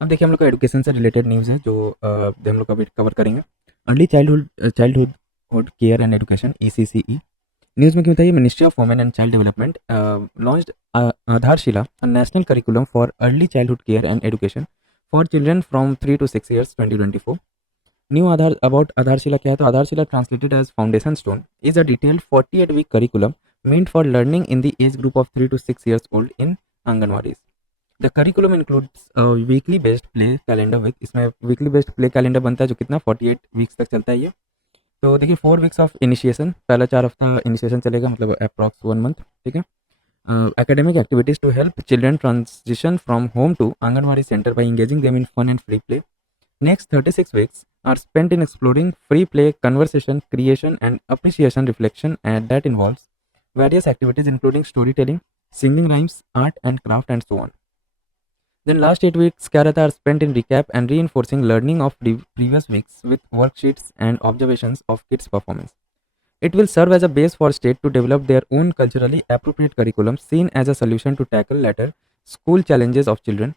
अब देखिए हम लोग का एजुकेशन से रिलेटेड न्यूज़ है जो हम लोग अभी कवर करेंगे। Early childhood care and education ECCE news में क्यों बताइए। Ministry of women and child development launched Aadharshila national curriculum for early childhood care and education for children from 3 to 6 years 2024। New आधार अबाउट आधारशिला क्या है, तो Aadharshila translated as foundation stone is a detailed 48 week curriculum meant for learning in the age group of 3 to 6 years old in anganwadi. The curriculum includes weekly based play calendar with, इसमें weekly based play calendar बनता है जो कितना 48 weeks तक चलता है ये। तो देखिए 4 वीक्स ऑफ इनिशिएशन, पहला 4 हफ्ता इनिशिएशन चलेगा, मतलब अप्रॉक्स 1 मंथ, ठीक है। academic activities to help children transition from home to Anganwadi center by engaging them in fun and free play. Next 36 weeks are spent in exploring free play, conversation, creation, and appreciation reflection, and that involves various activities including storytelling, singing rhymes, art and craft, and so on. Then last 8 weeks Karata are spent in recap and reinforcing learning of previous weeks with worksheets and observations of kids' performance. It will serve as a base for state to develop their own culturally appropriate curriculum seen as a solution to tackle later school challenges of children.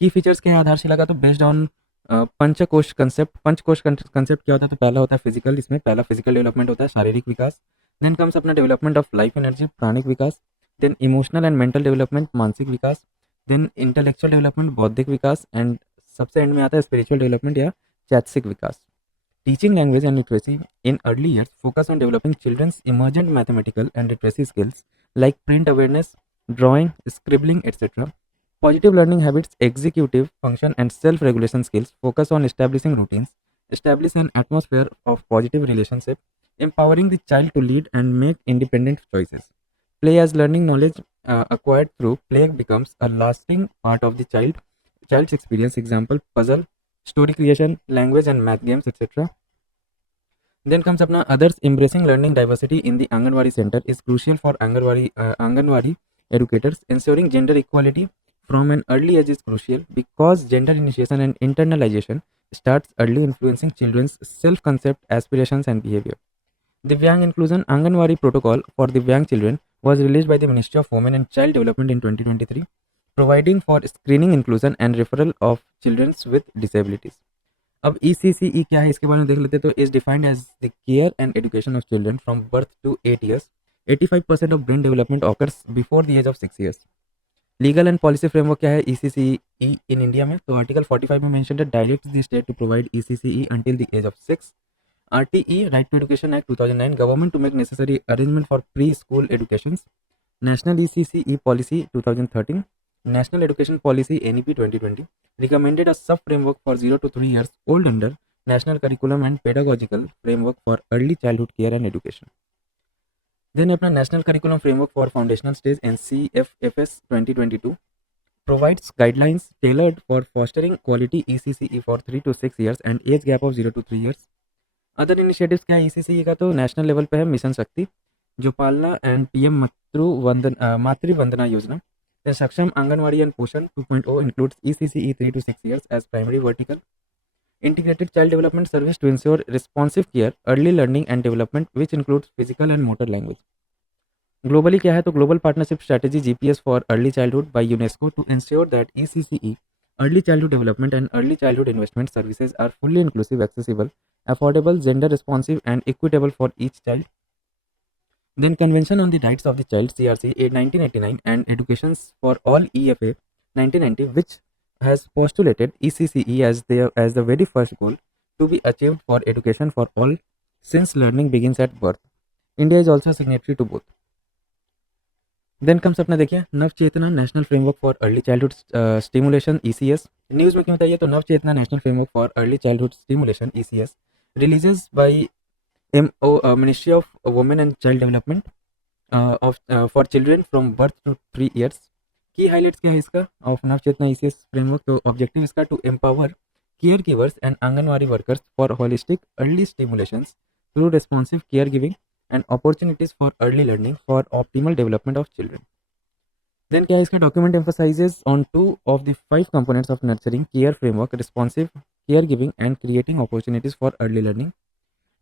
की features के आधारशिला का, तो based on पंचकोश concept. पंचकोश concept क्या होता है, तो पहला होता है फिजिकल, इसमें पहला फिजिकल डेवलपमेंट होता है, शारीरिक विकास। देन कम्स अपना डेवलपमेंट ऑफ लाइफ एनर्जी, प्राणिक विकास। Then emotional and mental development, मानसिक विकास। देन इंटेलेक्चुअल डेवलपमेंट, बौद्धिक विकास। एंड सबसे एंड में आता है स्पिरिचुअल डेवलपमेंट या चैतसिक विकास। Teaching language and literacy in early years focus on developing children's emergent mathematical and literacy skills like print awareness, drawing, scribbling, etc. Positive learning habits, executive function, and self regulation skills focus on establishing routines, establish an atmosphere of positive relationship, empowering the child to lead and make independent choices. Play as learning knowledge acquired through play becomes a lasting part of the child's experience. Example: puzzle, story creation, language and math games, etc. Then comes अपना others. Embracing learning diversity in the Anganwadi center is crucial for Anganwadi educators. Ensuring gender equality from an early age is crucial because gender initiation and internalization starts early, influencing children's self-concept, aspirations and behavior. Divyang Inclusion Anganwadi Protocol for Divyang Children was released by the Ministry of Women and Child Development in 2023, providing for screening, inclusion and referral of children with disabilities. अब ECCE क्या है, इसके बारे में देख लेते हैं। तो is defined as the care and education of children from birth to 8 years। 85% of brain development occurs before the age of 6 years। Legal and policy framework क्या है ECCE इन इंडिया में, तो आर्टिकल 45 में मेंशन्ड है direct the state to provide ECCE until the age of 6। RTE right to education act 2009 government to make necessary arrangement for pre school education. National ECCE policy 2013। National Education Policy NEP 2020 recommended a sub-framework for 0 to 3 years old under National Curriculum and Pedagogical Framework for Early Childhood Care and Education. Then अपना National Curriculum Framework for Foundational Stage NCFFS 2022 provides guidelines tailored for fostering quality ECCE for 3 to 6 years and age gap of 0 to 3 years. Other initiatives क्या है ECCE का, तो national level पे है mission शक्ति, जो पालना एंड PM मातृ Vandana Yojana. The Saksham Anganwadi and Poshan 2.0 includes ECCE 3 to 6 years as primary vertical. Integrated Child Development Service to ensure responsive care, early learning and development, which includes physical and motor language. Globally क्या है, तो Global Partnership Strategy GPS for Early Childhood by UNESCO to ensure that ECCE, early childhood development and early childhood investment services are fully inclusive, accessible, affordable, gender responsive and equitable for each child. Then Convention on the Rights of the Child CRC 1989 and Educations for All EFA 1990, which has postulated ECCE as the very first goal to be achieved for education for all since learning begins at birth. India is also signatory to both. Then comes अपना देखिए Nav Chetna national framework for early childhood stimulation ECS। News में क्यों बताइए, तो Nav Chetna national framework for early childhood stimulation ECS releases by Ministry of Women and Child Development for children from birth to 3 years। की highlights क्या है इसका of Nav Chetna ECS framework, तो objective इसका to empower care givers and anganwadi workers for holistic early stimulations through responsive care giving and opportunities for early learning for optimal development of children. Then क्या है इसका document emphasises on 2 of the 5 components of nurturing care framework: responsive care giving and creating opportunities for early learning.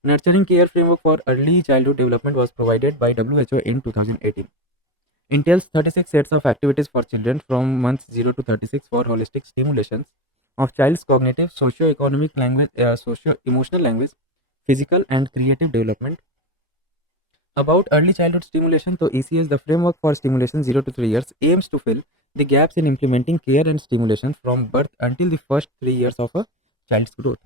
Nurturing Care Framework for Early Childhood Development was provided by WHO in 2018. Entails 36 sets of activities for children from months 0 to 36 for holistic stimulations of child's cognitive, socio-economic, language, socio-emotional language, physical and creative development. About early childhood stimulation, so ECS, the framework for stimulation 0 to 3 years, aims to fill the gaps in implementing care and stimulation from birth until the first 3 years of a child's growth.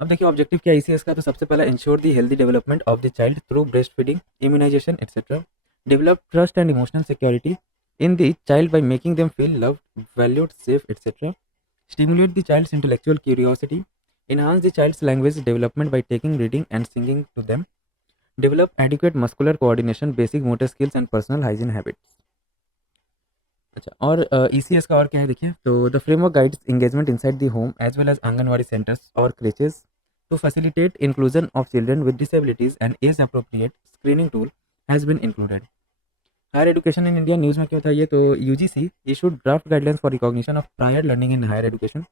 अब देखिए objective क्या ECS का, तो सबसे पहला ensure the healthy development of the child through breast feeding, immunisation etcetera, develop trust and emotional security in the child by making them feel loved, valued, safe, etc. Stimulate the child's intellectual curiosity. Enhance the child's language development by taking reading and singing to them. Develop adequate muscular coordination, basic motor skills and personal hygiene habits. अच्छा, और ECS का और क्या है देखिए, तो the framework guides engagement inside the home as well as anganwadi centres और crèches to facilitate inclusion of children with disabilities and age appropriate screening tool has been included. Higher education in India news में क्यों था ये, तो UGC issued draft guidelines for recognition of prior learning in higher education.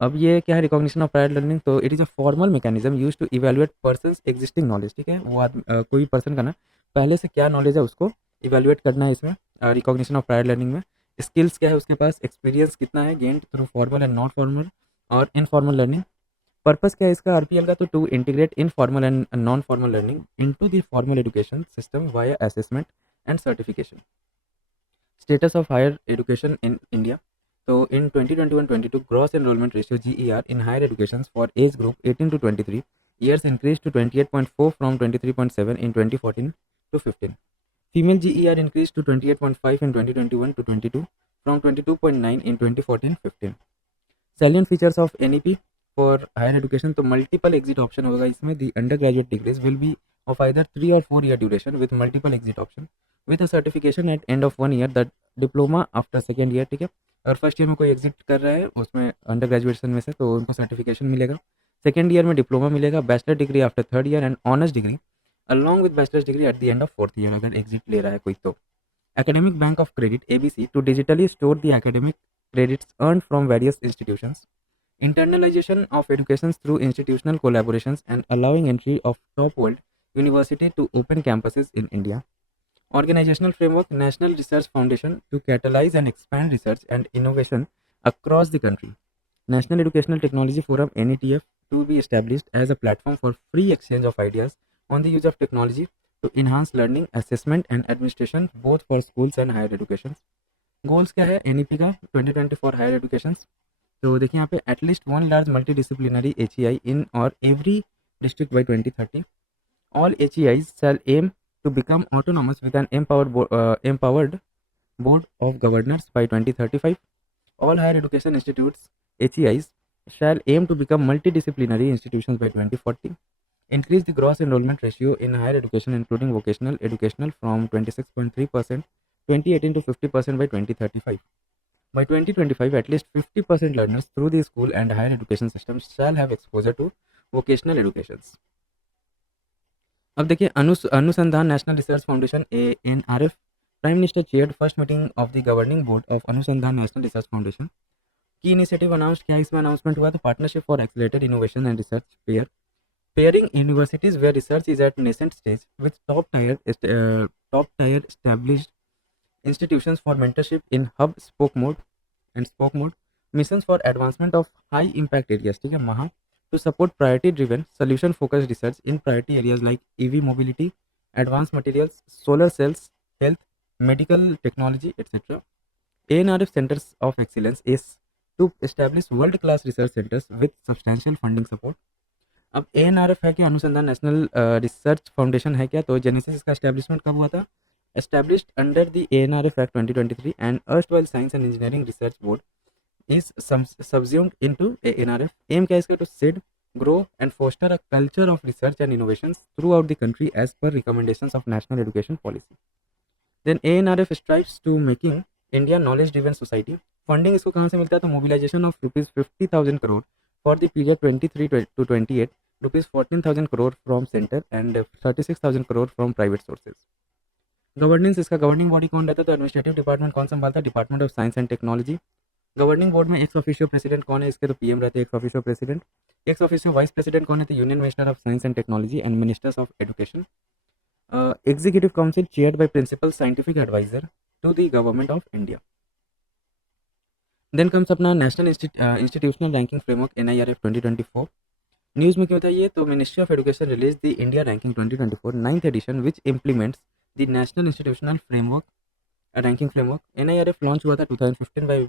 अब ये क्या है recognition of prior learning, तो it is a formal mechanism use to evaluate person's existing knowledge. ठीक है, वो कोई पर्सन का ना पहले से क्या नॉलेज है उसको इवेलुएट करना है इसमें रिकॉग्निशन ऑफ प्रायर लर्निंग में. स्किल्स क्या है उसके पास, एक्सपीरियंस कितना है gained through formal and not formal और इनफॉर्मल लर्निंग. पर्पस क्या है इसका आरपीएल का, तो to integrate informal and non formal learning into the formal education system via assessment and certification. Status of higher education in India. So in 2021-22, gross enrollment ratio GER in higher education for age group 18 to 23 years increased to 28.4 from 23.7 in 2014 to 15. Female GER increased to 28.5 in 2021 to 22 from 22.9 in 2014-15. Salient features of NEP for higher education, तो multiple exit option होगा इसमें. The undergraduate degrees will be of either 3 or 4 year duration with multiple exit option with a certification at end of 1 year, that diploma after second year. ठीक है, और first year में कोई exit कर रहा है उसमें अंडर ग्रेजुएशन में से, तो उनको सर्टिफिकेशन मिलेगा. सेकेंड ईयर में डिप्लोमा मिलेगा, bachelor degree after third year and honours degree along with bachelor's degree at the end of fourth year अगर एग्जिट ले रहा है कोई तो. Academic bank of credit ABC to digitally store the academic credits earned from various institutions. Internalization of education through institutional collaborations and allowing entry of top world university to open campuses in India. Organizational framework, National Research Foundation to catalyze and expand research and innovation across the country. National Educational Technology Forum NETF to be established as a platform for free exchange of ideas on the use of technology to enhance learning, assessment and administration both for schools and higher education. Goals क्या है NEP का 2024 higher education, तो देखिए यहाँ पे at least one large multidisciplinary HEI in और every district by 2030. All HEIs shall aim to become autonomous with an empowered board of governors by 2035. All higher education institutes HEIs shall aim to become multidisciplinary institutions by 2040. Increase the gross enrollment ratio in higher education including vocational educational from 26.3% 2018 to 50% by 2035. By 2025, at least 50% learners through the school and higher education systems shall have exposure to vocational educations. अब देखिए अनुसंधान national research foundation ANRF, prime minister chaired first meeting of the governing board of अनुसंधान national research foundation. की initiative announce क्या इसमें announcement हुआ, तो partnership for accelerated innovation and research pairing universities where research is at nascent stage with top tier established institutions for mentorship in hub spoke mode missions for advancement of high impact areas. ठीक है, महा to support priority driven solution focused research in priority areas like EV mobility, advanced materials, solar cells, health, medical technology, etc. ANRF centers of excellence is to establish world class research centers with substantial funding support. अब ANRF है क्या, अनुसंधान national research foundation है क्या, तो genesis इसका establishment कब हुआ था, established under the ANRF Act 2023 and erstwhile Science and Engineering Research Board is subsumed into ANRF. Aim क्या इसका, to seed, grow and foster a culture of research and innovations throughout the country as per recommendations of National Education Policy. Then ANRF strives to making India knowledge driven society. Funding इसको कहाँ से मिलता है, तो mobilization of rupees 50,000 crore for the period 23 to 28, rupees 14,000 crore from center and 36,000 crore from private sources. Governance इसका governing body कौन रहता है, तो एडमिनिस्ट्रेटिव डिपार्टमेंट कौन संभालता है, department of science and technology. Governing board में एक्स ऑफिशियो प्रेसिडेंट कौन है इसके, तो पीएम रहते हैं ex officio president. Ex officio vice president कौन है, तो union minister of science and technology and ministers of education. Executive council chaired by principal scientific advisor to the government of India. Then comes अपना national institutional ranking framework NIRF 2024। News में क्या होता है ये, तो ministry of education release the India ranking 2024 ninth edition which implements the national institutional framework ranking framework. NIRF launch हुआ था 2015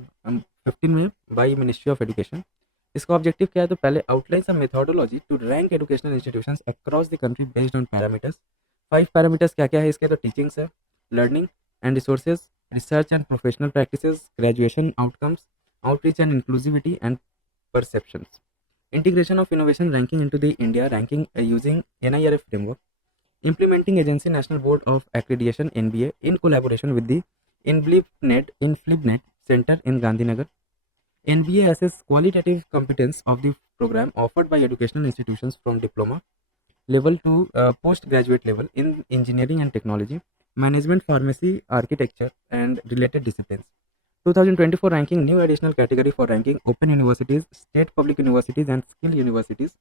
15 में बाई मिनिस्ट्री ऑफ एजुकेशन। इसका ऑब्जेक्टिव क्या है, तो पहले outlines a methodology to rank educational institutions across the country based on parameters. 5 parameters क्या क्या है इसके, तो टीचिंग्स है, learning and resources, research and professional practices, graduation outcomes, outreach and inclusivity and perceptions. Integration of innovation ranking into the India ranking using NIRF framework. Implementing agency National Board of Accreditation NBA in collaboration with the INFLIBNet Center in Gandhinagar. NBA assesses qualitative competence of the program offered by educational institutions from diploma level to postgraduate level in engineering and technology, management, pharmacy, architecture, and related disciplines. 2024 ranking new additional category for ranking open universities, state public universities, and skill universities.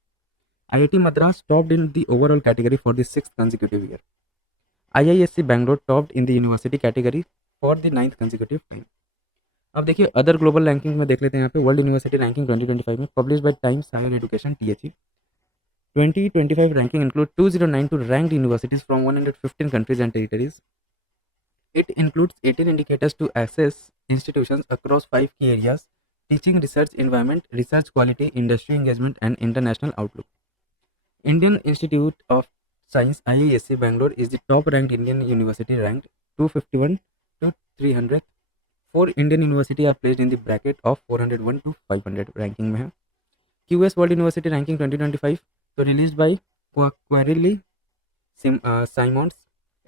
IIT Madras topped in the overall category for the 6th consecutive year. IISc Bangalore topped in the university category for the 9th consecutive time. अब देखिए other global ranking में देख लेते हैं। यहाँ पे world university ranking 2025 में publish by Times Higher Education THE 2025 ranking include 2092 ranked universities from 115 countries and territories. It includes 18 indicators to assess institutions across 5 key areas: teaching, research environment, research quality, industry engagement, and international outlook. Indian Institute of Science IISc Bangalore is the top ranked Indian university, ranked 251 to 300. 4 Indian university are placed in the bracket of 401 to 500 ranking में है। QS World University Ranking 2025 so released by Quarilly Simons.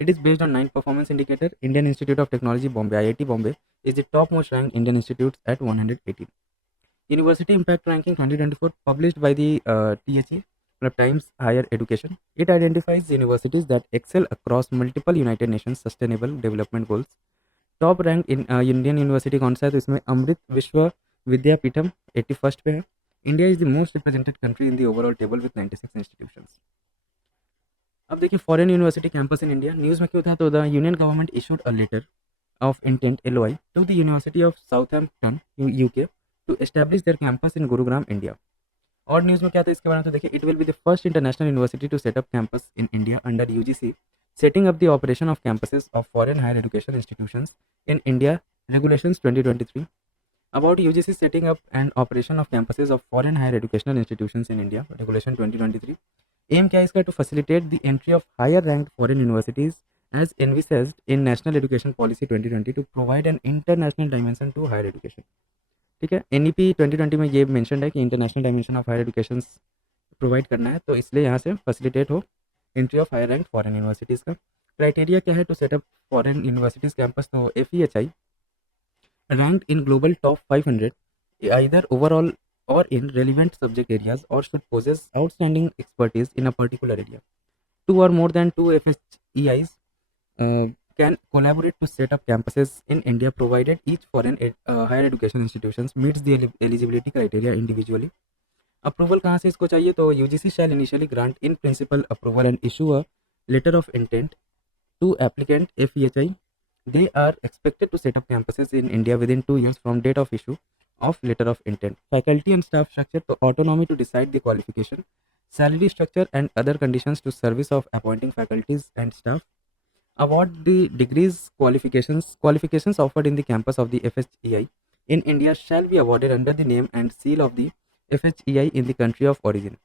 It is based on 9 performance indicator. Indian Institute of Technology Bombay IIT Bombay is the topmost ranked Indian institutes at 118. University Impact Ranking 2024 published by the THE Times Higher Education. It identifies universities that excel across multiple United Nations Sustainable Development Goals. Top rank Indian university कौन सा है, तो इसमें अमृत विश्व Vidyapeetham 81st पे है। India is the most represented country in the overall table with 96 institutions. अब देखिए foreign university campus in India. News में क्या होता है, तो the union government issued a letter of intent LOI to the university of Southampton UK to establish their campus in Gurugram India. और न्यूज़ में क्या था इसके बारे में, तो देखिए it will be the first international university to set up campus in India under UGC setting up the operation of campuses of foreign higher education institutions in India regulations 2023. About UGC setting up and operation of campuses of foreign higher educational institutions in India regulation 2023, aim क्या है इसका, to facilitate the entry of higher ranked foreign universities as envisaged in National Education Policy 2020 to provide an international dimension to higher education. ठीक है, NEP 2020 में ये mention है कि international dimension of higher education provide करना है, तो इसलिए यहाँ से फैसिलिटेट हो entry of higher rank foreign universities का। क्राइटेरिया क्या है to set up foreign universities campus, तो FEHI ranked in global top 500 either overall or in relevant subject areas or should possess outstanding expertise in a particular area. 2 or more than 2 FHEIs can collaborate to set up campuses in India provided each foreign higher education institutions meets the eligibility criteria individually. Approval कहाँ से इसको चाहिए, तो UGC shall initially grant in principle approval and issue a letter of intent to applicant FEHI. They are expected to set up campuses in India within 2 years from date of issue of letter of intent. Faculty and staff structure, तो autonomy to decide the qualification, salary structure and other conditions to service of appointing faculties and staff. Award the degrees qualifications offered in the campus of the FHEI in India shall be awarded under the name and seal of the FHEI in the country of origin.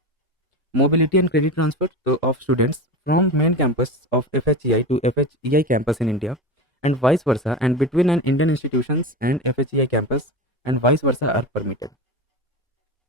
Mobility and credit transfer of students from main campus of FHEI to FHEI campus in India and vice versa, and between an Indian institutions and FHEI campus and vice versa are permitted.